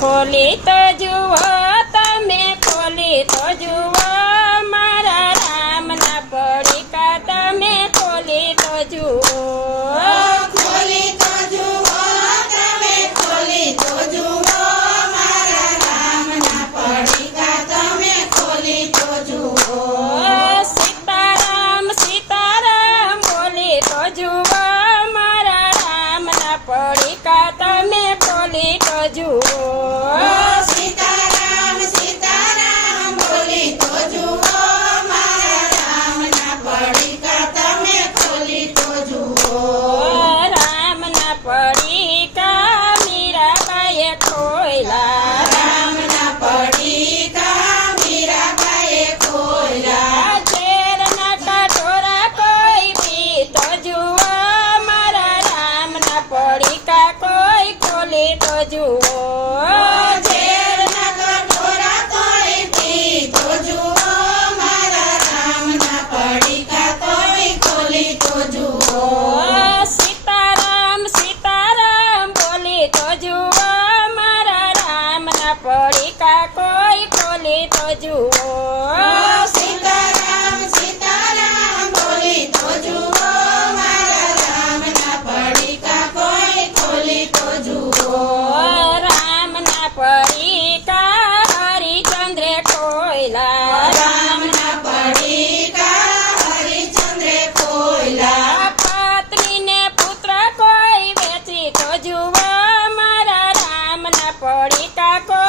ખોલી તો જુઓ તમે, ખોલી તો જુઓ મારા રામના પડીકા તમે, ખોલી તો જુઓ. ખોલી તો જુઓ તમે, ખોલી તો જુઓ મારા રામના પડીકા તમે, ખોલી તો જુઓ. સીતારામ સીતારામ બોલી તો જુઓ મારા રામના પડીકા તમે, ખોલી તો જુઓ. સીતારામ સીતારામ બોલી તો જુઓ મારા રામના પડીકા તમે, ખોલી તો જુઓ. રામના પડીકા મીરાબાઈએ ખોયલા, રામના પડીકા મીરાબાઈએ ખોયલા. ઝેરના કટોરા કોઈ પી તો જુઓ મારા રામના પડીકા કોઈ ખોલી તો જુઓ. ઝેરના કટોરા કોઈ પી તો જુઓ મારા રામના પડીકા કોઈ ખોલી તો જુઓ. સીતારામ સીતારામ બોલી તો જુઓ મારા રામના પડીકા કોઈ ખોલી તો જુઓ. સીતારામ સીતારામ બોલી તો જુઓ મારા રામના પડીકા કોઈ ખોલી તો જુઓ. રામના પડીકા હરિચંદ્રે ખોયલા, રામના પડીકા હરિચંદ્રે ખોયલા. પત્નીને પુત્ર કોઈ વેચી તો જુઓ મારા રામના પડીકા કોઈ